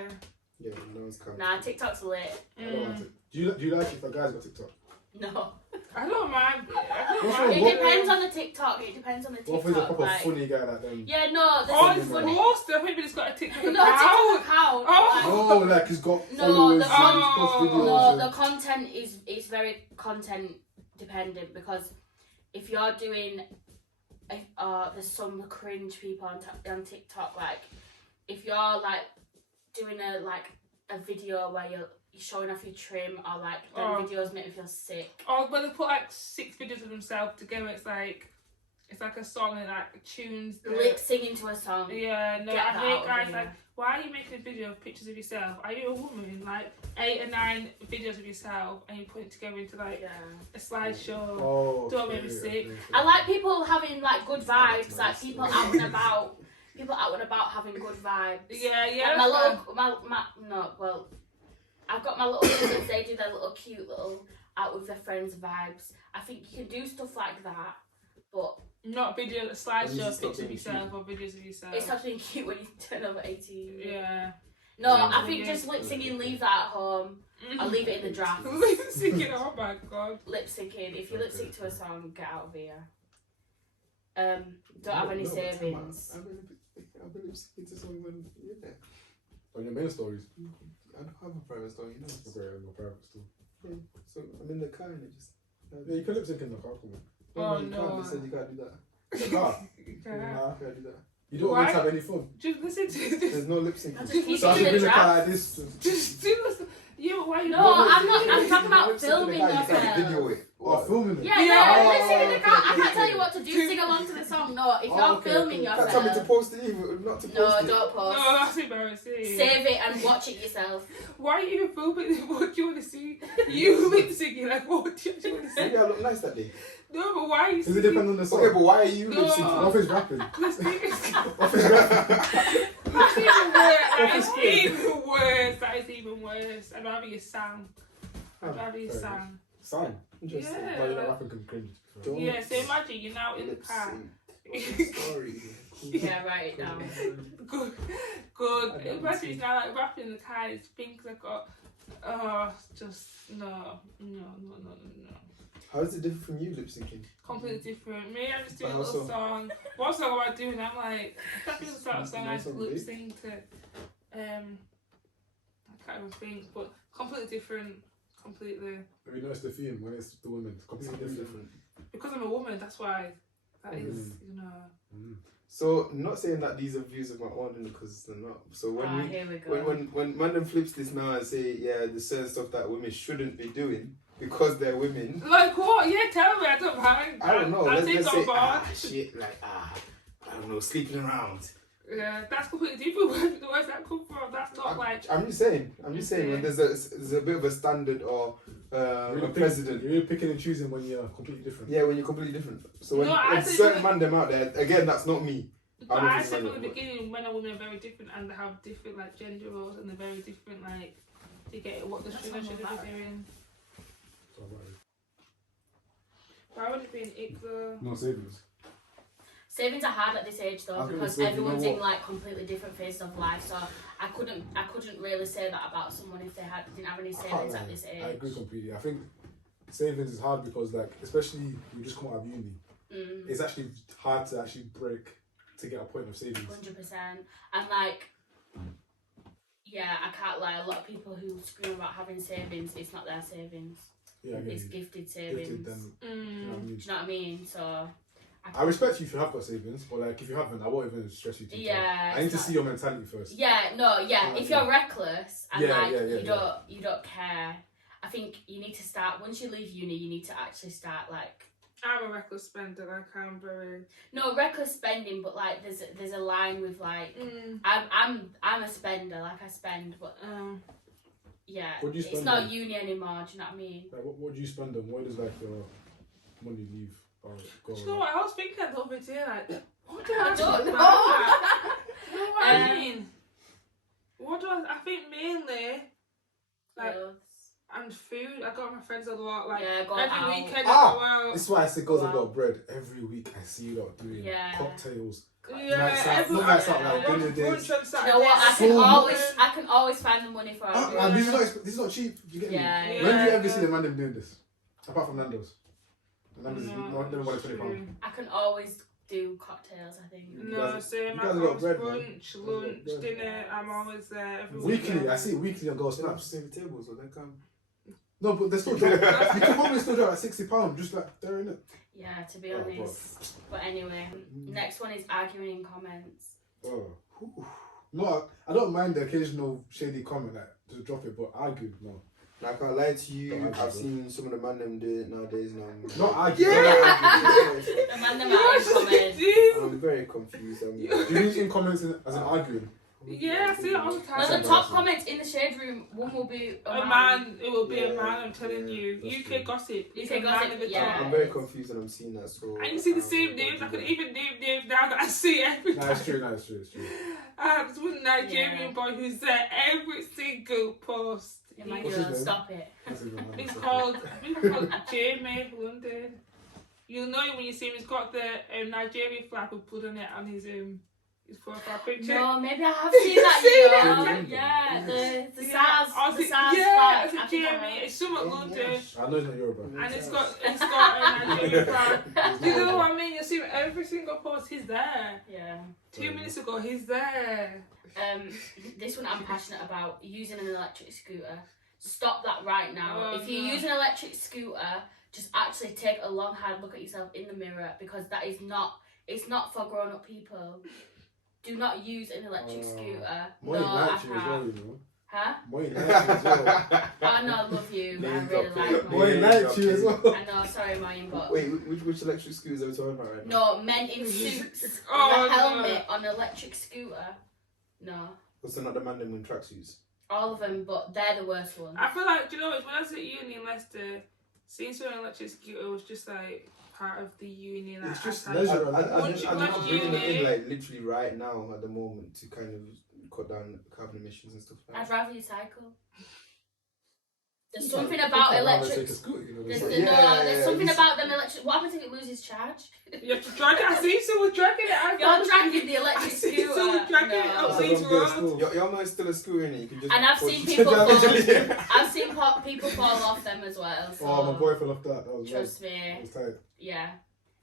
Yeah, that was calm. Nah, TikTok's lit. I don't mind it. Do you like it if a guy's got TikTok? No. I don't mind. What's It wrong? What- depends on the TikTok. It depends on the What if he's a TikTok. proper Like, funny guy like them? yeah, no, there's Oh, some it's funny. forced. I think we just got a TikTok No, account. TikTok account. Oh. Oh, like he's got No, followers. the he con- posts Oh. videos. No, the content is very content dependent because if you're doing, there's some cringe people on TikTok. Like, if you're like doing a video where you're showing off your trim or like them videos make me feel sick. Oh, but they put like 6 videos of themselves together. It's like a song and like tunes. Lip singing to a song. Yeah, no, Get I that hate out of guys here. like, why are you making a video of pictures of yourself? Are you a woman? Like 8 or 9 videos of yourself and you put it together into like Yeah. a slideshow. Oh, Don't make me sick. I like people having like good vibes, like people out and about. People out and about having good vibes. Yeah, Like yeah. my that's little, I've got my little cousins, they do their little cute little out with their friends vibes. I think you can do stuff like that, but not video, When slideshow does it stop pictures of being yourself or videos of yourself. it's not being cute when you turn over 18. Yeah. No, Yeah. I think just lip syncing, leave that at home. I'll leave it in the draft. Lip syncing, oh my god. Lip syncing. If you lip sync to a song, get out of here. Don't have any savings. I've been listening to songs on, On your main stories. I don't have a private story, Okay, I have no private still. Yeah, so I'm in the car and it just. Yeah, you can lip sync in the car. Come on. Oh, you no. can't. They said you can't do that. In the car. Yeah. Nah. You can't do that. You don't Why? want to have any fun. Just listen to There's no lip sync. I'll just keep So I it should in be the in the car draft. like this. Just do this. Yeah, but why you No, I'm not. I'm talking about filming You can't yourself. video it. Oh, filming it. Yeah, Yeah. no, lip sync in the car. I okay, can't tell okay. you what to do. Sing along to the song. No, if Oh, you're okay, filming okay. You yourself. can't tell me to post it either, not to post No, it. don't post. No, that's embarrassing. Save it and watch it yourself. Why are you filming? What do you want to see? You lip syncing, like, what do you want to see? Maybe I look nice that day. No, but why are you Does it depend on the song? Okay, but why are you No. lip syncing? What if it's rapping? That's What if it's rapping? even worse. That is even worse. That is even worse. I'd rather you sang. I'd rather you Fair sang. Sign. Interesting. Yeah. Well, you know, rapping can cringe. Don't Yeah, so imagine you're now in the lip car. sync. Sorry. Yeah, write it down. Good, I good. don't Imagine see. he's now like rapping in the car. His things like got. Just no. How is it different from you lip syncing? Completely different. Me, I'm just doing a But little also- song. What song am I doing? I'm like, that feels the sort of song I Nice just and lip big. sync to. I can't even think, but completely different. Completely. Have you noticed the theme when it's the women? It's completely different. Because I'm a woman, that's why. That is, you know. So, not saying that these are views of my own, because they're not. So when Here we go. when Mandem flips this now and say, yeah, there's certain stuff that women shouldn't be doing because they're women. Like what? Yeah, tell me. I don't mind. I don't know. I'll Let's take say, on board. shit, like, I don't know, sleeping around. Yeah, that's completely different. Where's that come from? That's not like. I'm just saying when there's a bit of a standard or a precedent. You're really picking and choosing when you're completely different. Yeah, when you're completely different. So when No, I there's think certain that- Mandem out there, again, that's not me. But I think said it's from the Mandem, beginning, men and women are very different and they have different like gender roles and they're very different like to get what they should and shouldn't be doing. So, right. Why would it be an ick though? No savings. Savings are hard at this age though I think because it's- you everyone's know in what? like completely different phases of life. So I couldn't really say that about someone if they didn't have any savings at this age. I agree completely. I think savings is hard because, like, especially you just come out of uni, it's actually hard to actually break to get a point of savings. 100%. And like, yeah, I can't lie. A lot of people who scream about having savings, it's not their savings. Yeah, I get It's you. gifted savings. Gifted them. Do you know what I Do mean? you know what I mean? So. I respect you if you have got savings, but like if you haven't, I won't even stress you too. Yeah, I need to it's see your mentality first. Yeah, no, yeah. Yeah, If yeah. you're reckless and Yeah, like yeah, you don't care, I think you need to start once you leave uni. You need to actually start like I'm a reckless spender. Like I'm very. no reckless spending, but like there's a line with like I'm a spender. Like I spend, but yeah, What do you it's spend not on? uni anymore. Do you know what I mean? Like, what do you spend on? Where does like your money leave or go? Do you know what I was thinking the other day? Like, what do I I don't do? know. You know what I mean? What do I think mainly like Clothes. and food. I got my friends a lot. Like Yeah, go every out. weekend I go out. This is why I say girls have Wow. got bread every week. I see you lot doing Yeah. cocktails. Yeah, Nights out, every not nights out, like brunch dinner days. on You Saturday. know what? So I can always find the money for it. And this is not cheap. You get Yeah, me? yeah. When do you ever Yeah. see the man them doing this? Apart from Nando's. Nando's is No, not never more than true. £20. I can always do cocktails. I think. No, guys- same. you I guys have go got bread, man. brunch, You guys have lunch, got bread. dinner. I'm always there every Weekly, weekend. I see it weekly on girls' Snaps snaps. save the table, so they come. No, but they still drop. You can probably still drop at £60, just like they're in it. Yeah, to be Oh, honest. But anyway, next one is arguing in comments. Oh. No, I don't mind the occasional shady comment, like just drop it, but argue, no. Like, I can't lie to you, Don't argue, I've bro. seen some of the man them do it nowadays now. Not argue. The man them out in comments. I'm very confused. Do you mean in comments as in arguing? Yeah, I see it all the time. No, the top comments in the shade room, one will be A man, it will be a Yeah, man, I'm telling you. that's UK true. gossip. It's UK a man gossip, at the yeah. top. I'm very confused and I'm seeing that, so... And you see the same names, I could even name names now that I see every No, time. it's true, it's true. There's one Nigerian Yeah. boy who's there every single post. Yeah, my What's his girl, name? stop it. That's even mad. It's called, I think it's called Jamie London. You'll know him when you see him. He's got the Nigerian flag with blood on it on his profile picture. No, maybe I have seen that, Seen you it? know. Yeah, the SARS, Aussie- the SARS yeah, flag. it's I a think I Jamie. have. It's somewhat London. I know it's not Yoruba. And it's got a Nigerian flag. Do you know what I mean? You see him every single post. He's there. Yeah. 2 minutes ago, he's there. This one I'm passionate about, using an electric scooter. Stop that right now. Oh, If you no. use an electric scooter, just actually take a long hard look at yourself in the mirror, because that is not, it's not for grown up people. Do not use an electric scooter. Moy No, I likes you as well, can't. you know. Huh? Moy likes you as well. Oh no, I love you. I Name really dropping. like Moy Moy. likes you as well. I know, sorry Moyen, but Wait, which electric scooters are we talking about right now? no, men in suits Oh, with a no. helmet on an electric scooter. No. What's not the man them in tracksuits? All of them, but they're the worst ones. I feel like, do you know what? When I was at uni in Leicester, seeing someone on an electric scooter was just like part of the uni. Like, It's just I leisure. Once you I'm left bringing it uni- in like literally right now at the moment to kind of cut down carbon emissions and stuff like I'd that. rather you cycle. There's something about electric. There's something about them electric. What happens if it loses charge? You have to drag it. I see someone dragging it. You're dragging the electric I see scooter. someone dragging it No. up these roads. Y'all know it's still a scooter, innit? You can just. And I've push seen it people down. fall. I've seen people fall off them as well. So Oh, my boy fell off that. That was trust That me. was tight. Yeah,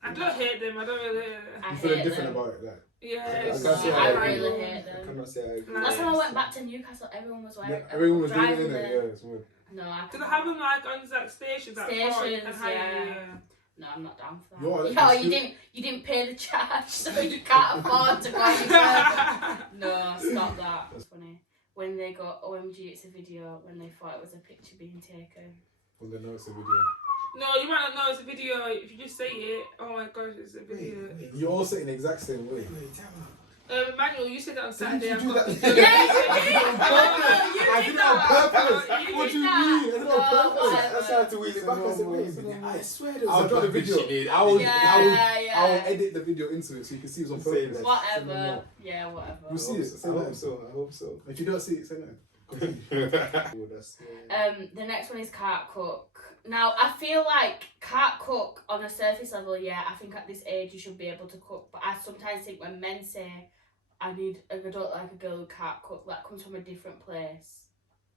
I don't hate them. I don't really. I You feel hate different them. about it, like. Yeah. I it's- can't say I I really agree. hate I them. cannot say I agree. Last time I went back to Newcastle, everyone was wearing. Everyone was doing it, driving innit? them. Yeah, it's weird. No, I Do they can't. have them like on like stations? Like Stations, Port and Highway, yeah. No, I'm not down for that. You're Oh, like- you didn't pay the charge, so you can't afford to go any further. No, stop that. That's funny. When they go, OMG, it's a video, when they thought it was a picture being taken. When they know it's a video. No, you might not know it's a video. If you just say it, oh my gosh, it's a video. You're all saying the exact same way. Manuel, you said that on Saturday. Did you do that? Yeah, I did it on purpose. You What did do you that. mean? I did it on No, purpose. whatever. That's how to wheel it back. I said, wait, I swear there's I'll a drop the bad video. bitch. I will Yeah. edit the video into it so you can see it was on Say purpose. that. Whatever. Yeah, whatever. You'll see it. Say I that. hope so. I hope so. If you don't see it, say that. Oh, that's, The next one is can't cook. Now, I feel like can't cook on a surface level, yeah, I think at this age you should be able to cook. But I sometimes think when men say, I don't like a girl who can't cook, that comes from a different place.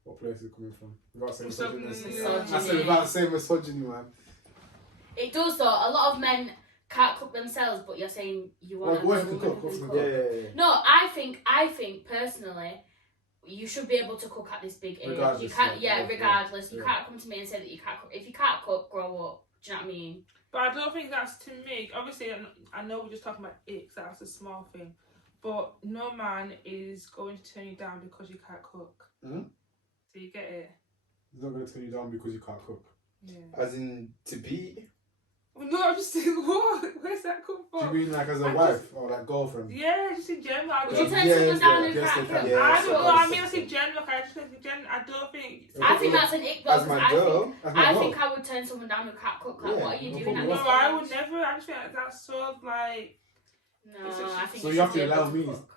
What place is it coming from? Without saying Misogyny. misogyny. I said without saying misogyny, man. It does though. A lot of men can't cook themselves, but you're saying you want What a if you woman cook? who What if can you cook. cook? No, I think personally, you should be able to cook at this big age. Regardless, You can't, yeah, regardless. You yeah. can't come to me and say that you can't cook. If you can't cook, grow up. Do you know what I mean? But I don't think that's to me. Obviously, I know we're just talking about it, 'cause that's a small thing. But no man is going to turn you down because you can't cook. Hmm? Do you get it? He's not going to turn you down because you can't cook. Yeah. as in to be. Well, no, I'm just saying, what? Where's that come Do from? you mean like as a I wife or like girlfriend? Yeah, just in general. I Would don't- you turn Yeah, someone down yeah, who yes, can't they cook? can. Yeah, I don't know. I so- mean, I think general. I just think general. I don't think. I think that's an ick though. As 'Cause my girl. I think I would turn someone down who can't cook. Like, Yeah, what are you no doing at problem. this No, I age? would never. I just think that's so like. No, It's just- I think So you you have should to be allow able me. cook.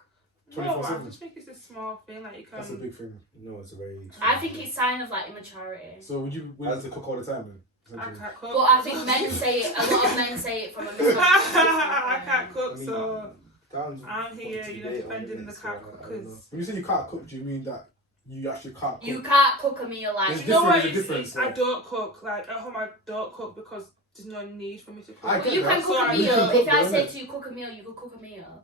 No, I 24/7. just think it's a small thing. Like you can. That's a big thing. No, it's a very. I think it's sign of like immaturity. So would you willing to cook all the time then? I essentially? can't cook. But I think men say it. A lot of men say it from a misogyny. I can't cook, I mean, so Down I'm here, to you know, debate on defending it, the so cat I don't know. cookers. When you say you can't cook, do you mean that you actually can't cook? You can't cook a meal like. It's You know what? different, It's, different, I so- don't cook. Like at home, I don't cook because there's no need for me to cook. I But get you that. can cook So a I- You meal. can If cook, I though, say innit? to you, cook a meal, you could cook a meal.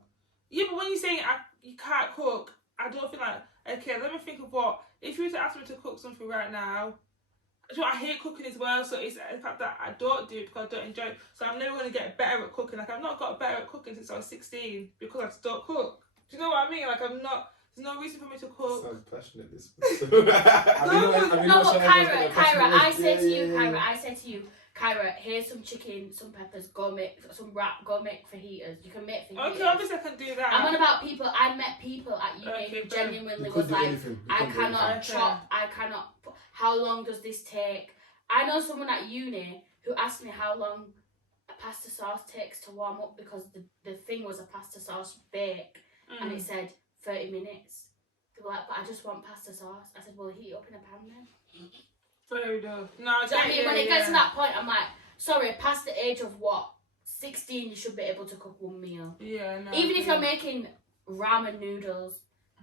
Yeah, but when you're saying you can't cook, I don't feel like, okay, let me think of what, if you were to ask me to cook something right now, so I hate cooking as well, so it's the fact that I don't do it because I don't enjoy it. So I'm never going to get better at cooking. Like, I've not got better at cooking since I was 16 because I just don't cook. Do you know what I mean? Like, there's no reason for me to cook. Sounds passionate, this. No, but Kyra, I say to you, Yeah. Kyra, I say to you, Kyra, here's some chicken, some peppers, go make some wrap, go make fajitas. You can make fajitas. Okay, obviously I can do that. I'm on about people. I met people at uni Okay, who but genuinely You was could do like, anything. You I couldn't do cannot anything. chop. I cannot. How long does this take? I know someone at uni who asked me how long a pasta sauce takes to warm up because the thing was a pasta sauce bake and it said 30 minutes. They were like, but I just want pasta sauce. I said, well, heat it up in a pan then. Fair enough. No, Do you know what I mean? When it gets to that point, I'm like, sorry, past the age of what? 16, you should be able to cook one meal. Yeah, no. Even if you're making ramen noodles,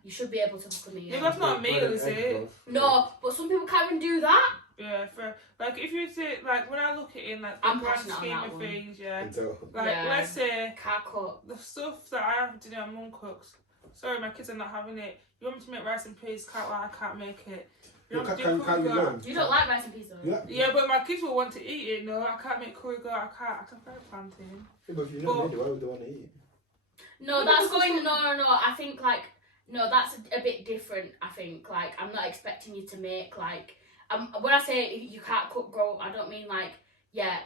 you should be able to cook a meal. Yeah, that's not a meal, is it? No, but some people can't even do that. Yeah, fair. Like, if you say, like, when I look at it in, like, the I'm grand passionate on scheme that of one. things, yeah. Until Like, Yeah. let's say, Can't cook. the stuff that I have to do, my mum cooks. Sorry, my kids are not having it. You want me to make rice and peas? I can't make it. You want me to do Can you curry learn? goat? You don't like rice and peas though? Yeah. Yeah, but my kids will want to eat it. No, I can't make curry goat. I can fry plantain. Yeah, but if you're not ready, why would they want to eat? No, No, that's because going. No. I think like no, that's a bit different. I think like I'm not expecting you to make like when I say you can't cook, grow up, I don't mean like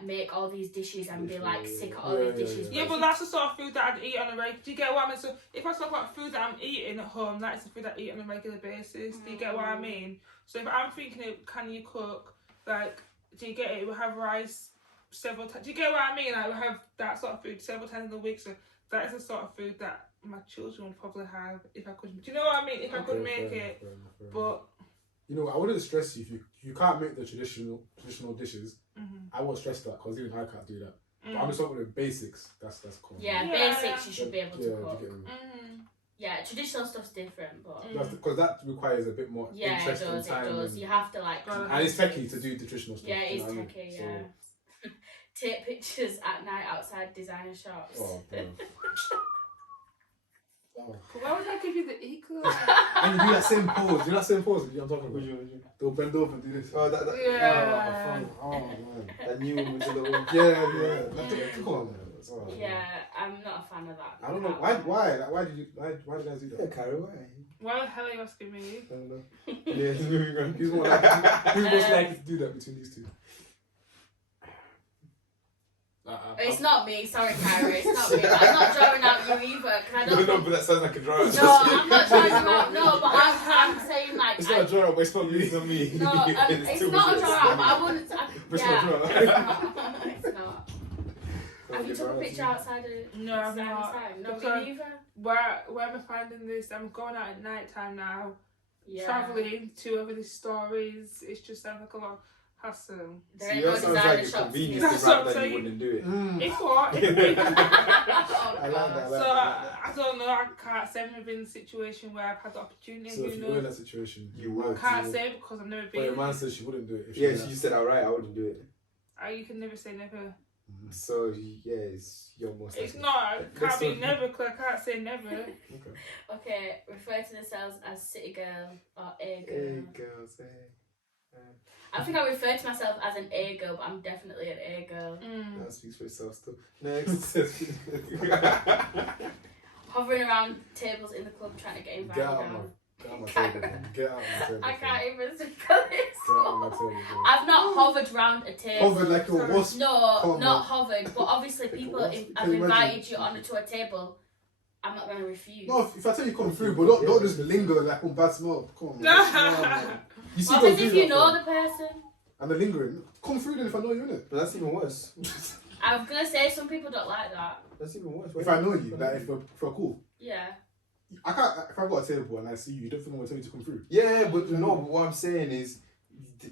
make all these dishes and be like sick at all Yeah, these dishes. Yeah, but that's the sort of food that I'd eat on a regular. Do you get what I mean? So if I talk about food that I'm eating at home, that is the food I eat on a regular basis. Do you get what I mean? So if I'm thinking, can you cook? Like, do you get it? We'll have rice several times. Do you get what I mean? Like, we'll have that sort of food several times in the week. So that is the sort of food that my children would probably have if I could. Do you know what I mean? If I could make it. Fair enough. But You know, I wouldn't stress you if you can't make the traditional dishes. Mhm. I won't stress that because even I can't do that. But I'm just talking about the basics. That's cool. Yeah, Yeah, basics you should be able to Yeah, cook. you get me? Yeah, traditional stuff's different, but Because that requires a bit more yeah, it interest and does. It time. does. And, You have to like. Gotta and it's techie to do the traditional stuff. Yeah, it you is know what I mean? techie. So- Yeah. Take pictures at night outside designer shops. Oh, bro. Oh. But why would I give you the eagle? And you do that same pose. You know that same pose? You know what I'm talking Which about? one? They'll bend over and do this. Oh, that. Yeah. Oh, man. That new one with the little. Yeah. Come on, man. It's all right. Yeah, I'm not a fan of that. I don't know why. Like, why did you guys do Yeah, that? Carrie, why? Why the hell are you asking me? I don't know. Yeah, moving on. Who's more likely? Who's most likely to do that between these two? It's not me, sorry, Kyrie. It's not me. I'm not drawing out you either. 'Cause I don't No, but that sounds like a draw. No, I'm not drawing you out. No, but I'm saying like. It's not a draw, but it's not me. It's not me. No, it's not a draw out. But I wouldn't. It's Yeah. not a draw. It's not. Have you took a picture outside of? No, I've not. No, Because me neither. where am I finding this? I'm going out at night time now. Yeah. Travelling to over these stories. It's just sounds like a lot of hassle. There See, ain't no that sounds designer like a shops convenience here. That's to what wrap I'm that you saying. wouldn't do it. If what? Oh, I like that. I God. like So that. I don't know. I can't say I've never been in a situation where I've had the opportunity. So Who if you were in knows? that situation, You might. would. I can't say because I've never But your been. man says she wouldn't do it. If Yeah, did she that. said outright, I wouldn't do it. You can never say never. So yeah, it's your most. It's likely. not. It can't That's be what- never because I can't say never. Okay. Okay, refer to themselves as city girl or A girl. Hey girls, hey. I think I refer to myself as an A girl, but I'm definitely an A girl. That speaks for itself still. Next. Hovering around tables in the club trying to get invited Get out of down. my table. Bro. Get out of my table. I bro. can't even speak on this. Get out of my table. Bro. I've not hovered round a table. Hovered like your wasp. No, Come on, not man. hovered, but obviously people What? have Can you invited imagine? you onto a table. I'm not going to refuse. No, if I tell you come through, but don't just linger like on bad smell. Come on, man. You see, What don't happens do if that, you know bro. the person? And they're lingering. Come through then if I know you're in it. But that's even worse. I was going to say some people don't like that. That's even worse. If I know you, like if we're cool. Yeah. I can't. If I've got a table and I see you, you don't think I'm gonna tell you to come through. Yeah, but no. But what I'm saying is,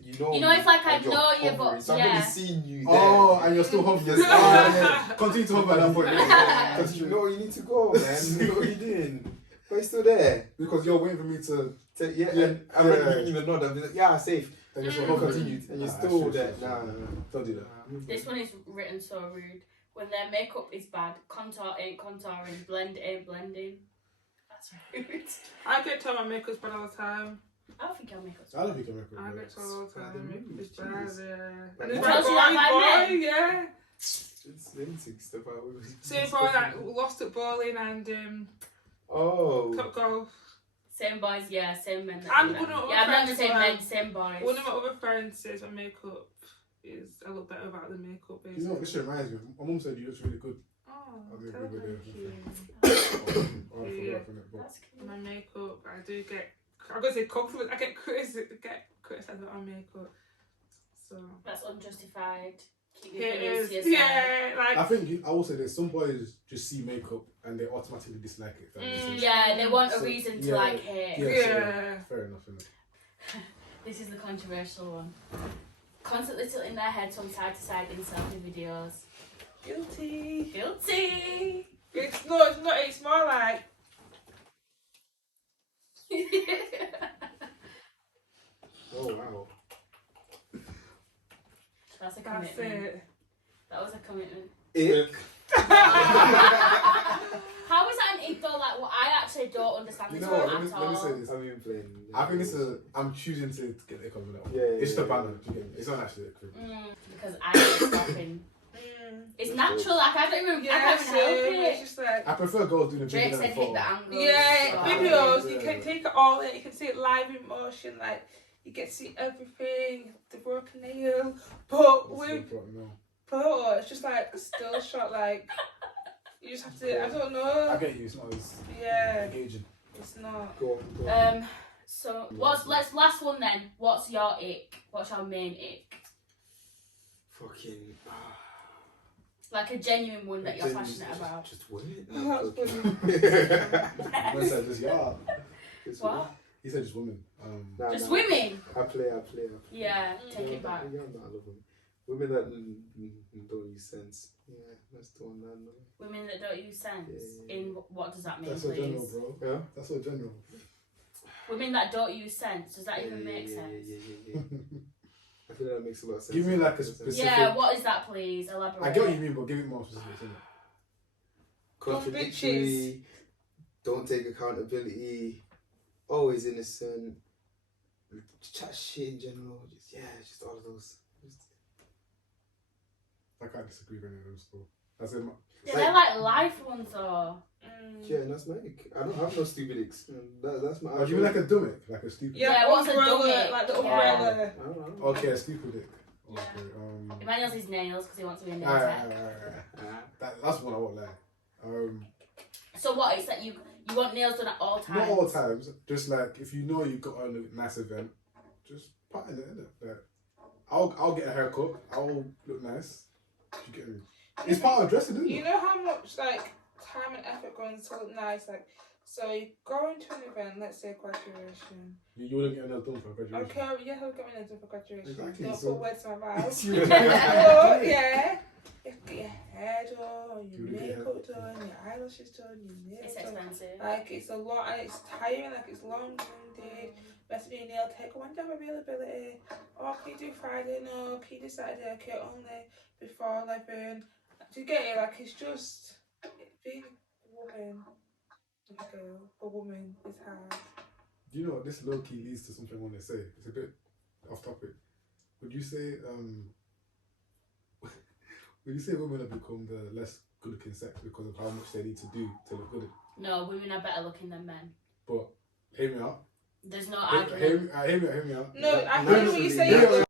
you know. You know, if, like, I and you're know you, hovering, but- so I've yeah. already seen you there. Oh, and you're still hovering. Yes. Yeah. Continue to hover at that point. Yeah. Because you know you need to go, man. You know what you're doing. But you're still there. Because you're waiting for me to. Yeah, Yeah. and I'm Yeah. giving you the nod. I'm like, yeah, safe. Then you're still You hovering. continue, and you're Nah, still sure, there. sure, Nah, sure. nah, nah. Don't do that. This one is written so rude. When their makeup is bad, contour ain't contouring, blend ain't blending. That's rude. I get told my makeup's bad all the time. I don't think your makeup's I don't think I'm making I get told all the time. Makeup is bad, yeah. But And it's it my tells you that by boy, yeah. It's anything stuff out with. Same boy that lost at bowling and Oh. top golf. Same boys, yeah, same men. I'm that do gonna that. Yeah, I'm not the friends same as men, well. same boys. One of my other friends says my makeup is I look better without the makeup. Basically. You know, this shit reminds me. My mum said you look really good. Oh, I think tell we were thank there. you. Oh, I forgot from it, but That's cute. My makeup, I do get. I'm gonna say compliments. I get criticized about my makeup. So That's unjustified. Keep your it opinions is. to yourself. Yeah, like. I think I will say this. Some boys just see makeup and they automatically dislike it. If that makes sense. Yeah, they want a So, reason to yeah, like hate. Yeah, Yeah. so, fair enough, innit? This is the controversial one. Constantly tilting their heads from side to side in selfie videos. Guilty. Guilty. It's not. It's more like. Oh wow. That's a That's commitment. it. That was a commitment. Ick. How is that an ick though? Like, well, I actually don't understand You this know one what? at Let me say all. this. I've been playing. I think this is. I'm choosing to get the comment out. Yeah, It's just a yeah, banner. yeah. Do you get me? It's not actually a critic. Because I ain't stopping. It's natural. Like I don't even. I Yeah, can't even help it's it. just like. I prefer girls doing the Drake bigger said than hit photo. the angle. Yeah, so- videos, you Yeah. can take it all in, you can see it live in motion, like, you get to see everything, the broken nail, but What's with the problem now? photo, it's just like a still shot, like, you just have to, I don't I know, get you. It's not as yeah, engaging. it's not. Go on. So let's last one then. What's your ick? What's your main ick? Fucking. Like a genuine one that you're passionate about. Just women. That's When said just yeah. What? He said just women. Just women. I play. Yeah, take it back. Yeah, I love them. Women that don't use sense. Yeah, that's the one that I know. Women that don't use sense. Yeah. In what does that mean, That's so general, please? bro. Yeah. That's so general. Women that don't use sense. Does that even make Yeah. sense? I feel that makes a lot of sense. Give me like a specific. Yeah. What is that, please? Elaborate. I get what you mean, but give it more specific. Isn't it? Contradictory. don't take accountability, always innocent, chat shit in general. Just all of those. I can't disagree with any of them still. That's it. Yeah, they're like life ones though. Yeah, and that's my ick. I don't have no stupid icks. That's my. Oh, do you mean like a dumb ick? Like a stupid? Yeah, what's a umbrella, dumb ick? like the Yeah. umbrella. I don't know. Okay, a stupid ick. Yeah. Okay. Emmanuel's his nails because he wants to be a nail tech. That's one I won't lie. So what? It's that you want nails done at all times. Not all times. Just like if you know you got on a nice event, just part in it, innit? Like, I'll get a haircut. I'll look nice. You get me? It's part of dressing, isn't it? You know how much like time and effort goes into look nice, like. So you go into an event, let's say graduation. You wouldn't get nails done for a graduation. Okay, yeah, I'll get my nails done for graduation. Exactly, Don't so- put words to my mouth. It's you. But yeah, you get your hair done, your You would get makeup done, your eyelashes done, your nails It's done. expensive. Like it's a lot and it's tiring, like it's long-winded. Best be a nail tech. When do you have availability? Oh, can you do Friday? No. Can you do Saturday? Okay, only before 11. Do you get it? Like it's just being a woman, a girl, a woman is hard. Do you know what this low key leads to something I want to say? It's a bit off topic. Would you say would you say women have become the less good looking sex because of how much they need to do to look good? No, women are better looking than men. But hear me out. There's no Hear argument. me out. No, Like, I hear what you're saying. yeah, though.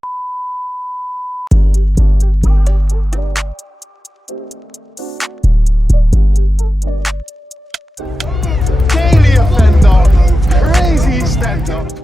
Daily offender, crazy stand up.